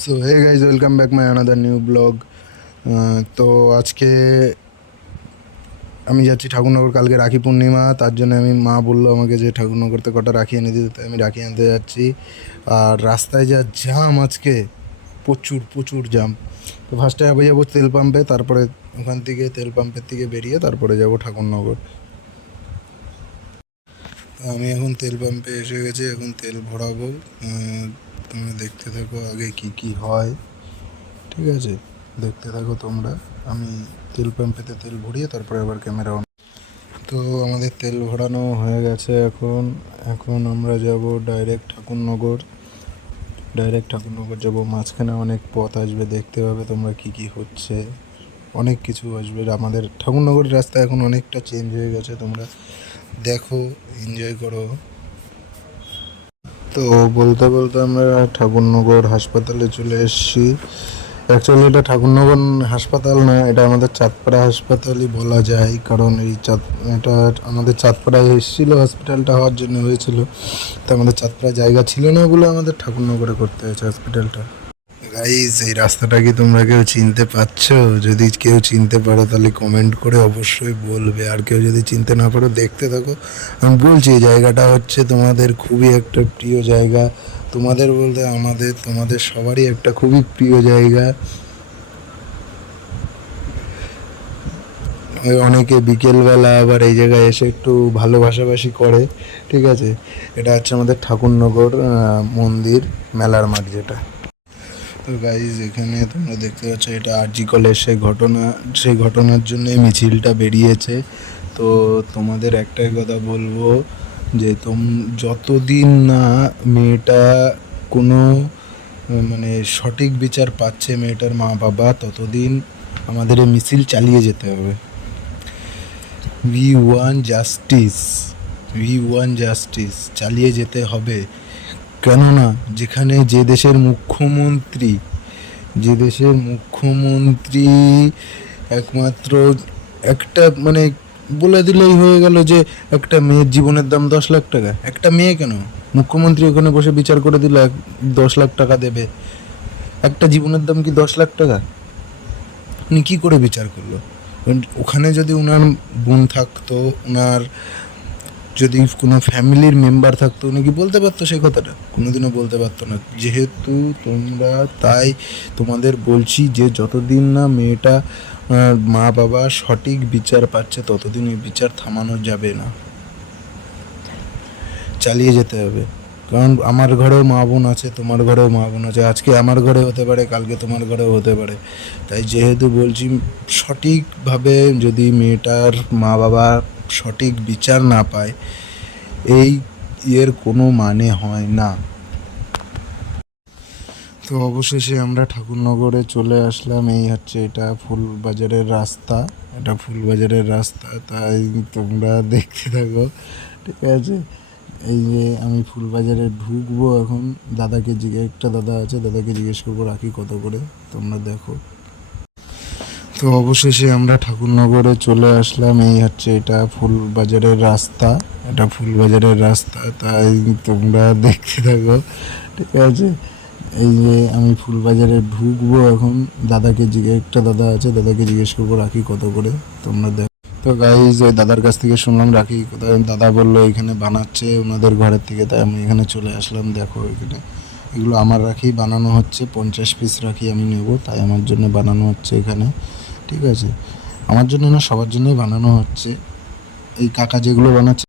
So hey guys, welcome back my another new blog. তো আজকে আমি যাচ্ছি ঠাকুরনগর। কালকে রাখি পূর্ণিমা, তার জন্য মা বললো আমাকে যে ঠাকুরনগরতে কটা রাখি এনে দিতে, তাই আমি রাখি আনতে যাচ্ছি। আর রাস্তায় যা জাম আজকে, প্রচুর প্রচুর জাম। তো ফার্স্টে যাবো তেল পাম্পে, তারপরে ওখান থেকে তেল পাম্পের থেকে বেরিয়ে তারপরে যাব ঠাকুরনগর। আমি এখন তেল পাম্পে এসে গেছি, এখন তেল ভরাবো। তোমরা দেখতে থাকো আগে কি কি হয়, ঠিক আছে? দেখতে থাকো তোমরা। আমি তেল পাম্পেতে তেল ভরিয়ে তারপরে আবার ক্যামেরা অন। তো আমাদের তেল ভরানো হয়ে গেছে। এখন এখন আমরা যাব ডাইরেক্ট ঠাকুরনগর যাব। মাঝখানে অনেক পথ আসবে, দেখতে পাবে তোমরা কি কি হচ্ছে, অনেক কিছু আসবে। আমাদের ঠাকুরনগরের রাস্তা এখন অনেকটা চেঞ্জ হয়ে গেছে, তোমরা দেখো, এনজয় করো। তো বলতে বলতে আমরা ঠাকুরনগর হাসপাতালে চলে এসেছি। অ্যাকচুয়ালি এটা ঠাকুরনগর হাসপাতাল না, এটা আমাদের চাঁদপাড়া হাসপাতালই বলা যায়, কারণ এটা আমাদের চাঁদপাড়ায় এসেছিলো, হসপিটালটা হওয়ার জন্য হয়েছিল। তো আমাদের চাঁদপাড়ায় জায়গা ছিল না বলে আমাদের ঠাকুরনগরে করতে হয়েছে হসপিটালটা। গাইজ, এই রাস্তাটা কি তোমরা কেউ চিনতে পারছো? যদি কেউ চিনতে পারো তাহলে কমেন্ট করে অবশ্যই বলবে, আর কেউ যদি চিনতে না পারো দেখতে থাকো। আমি বলছি, এই জায়গাটা হচ্ছে তোমাদের খুবই একটা প্রিয় জায়গা। তোমাদের বলতে তোমাদের সবারই একটা খুবই প্রিয় জায়গা। অনেকে বিকেলবেলা আবার এই জায়গায় এসে একটু ভালোবাসাবাসি করে, ঠিক আছে? এটা হচ্ছে আমাদের ঠাকুরনগর মন্দির মেলার মাঠ যেটা। তো গাইজ, এখানে তোমরা দেখতে পাচ্ছ, এটা আরজি কলেজ সেই ঘটনার জন্য মিছিলটা বেরিয়েছে। তো তোমাদের একটাই কথা বলবো, যে যতদিন না মেয়েটা কোনো মানে সঠিক বিচার পাচ্ছে মেয়েটার মা বাবা, ততদিন আমাদের এই মিছিল চালিয়ে যেতে হবে। উই ওয়ান জাস্টিস, চালিয়ে যেতে হবে। কেননা যে দেশের মুখ্যমন্ত্রী একমাত্র একটা বলে দিলেই হয়ে গেল যে একটা মেয়ের জীবনের দাম 10 লাখ টাকা। একটা মেয়ে কেন, মুখ্যমন্ত্রী ওখানে বসে বিচার করে দিল 10 লাখ টাকা দেবে। একটা জীবনের দাম কি 10 লাখ টাকা? উনি কী করে বিচার করলো? ওখানে যদি ওনার বোন থাকতো, ওনার যদি কোনো ফ্যামিলির মেম্বার থাকতো, উনি কি বলতে পারতো সেই কথাটা? কোনোদিনও বলতে পারতো না। যেহেতু তোমরা, তাই তোমাদের বলছি যে যতদিন না মেয়েটা মা বাবা সঠিক বিচার পাচ্ছে, ততদিন এই বিচার থামানো যাবে না, চালিয়ে যেতে হবে। কারণ আমার ঘরেও মা বোন আছে, তোমার ঘরেও মা বোন আছে। আজকে আমার ঘরে হতে পারে, কালকে তোমার ঘরেও হতে পারে। তাই যেহেতু বলছি, সঠিকভাবে যদি মেয়েটার মা বাবা সঠিক বিচার না পায়, এই এর কোনো মানে হয় না। তো অবশেষে আমরা ঠাকুরনগরে চলে আসলাম। এই হচ্ছে এটা ফুলবাজারের রাস্তা, তাই তোমরা দেখতে থাকো, ঠিক আছে? এই যে আমি ফুলবাজারে ঢুকবো এখন। একটা দাদা আছে, দাদাকে জিজ্ঞেস করবো রাখি কত করে, তোমরা দেখো। তো অবশেষে আমরা ঠাকুরনগরে চলে আসলাম। এই হচ্ছে এটা ফুলবাজারের রাস্তা, তাই তোমরা দেখতে থাকো, ঠিক আছে? এই যে আমি ফুলবাজারে ঢুকবো এখন। একটা দাদা আছে, দাদাকে জিজ্ঞেস করবো রাখি কত করে, তোমরা দেখো। তো গাইজ, ওই দাদার কাছ থেকে শুনলাম রাখি কোথায়। দাদা বললো এখানে বানাচ্ছে ওনাদের ঘরের থেকে, তাই আমি এখানে চলে আসলাম। দেখো, এগুলো আমার রাখি বানানো হচ্ছে। 50 পিস রাখি আমি নেব, তাই আমার জন্য বানানো হচ্ছে এখানে, ঠিক আছে? আমার জন্য না, সবার জন্যই বানানো হচ্ছে। এই কাকা যেগুলো বানাচ্ছে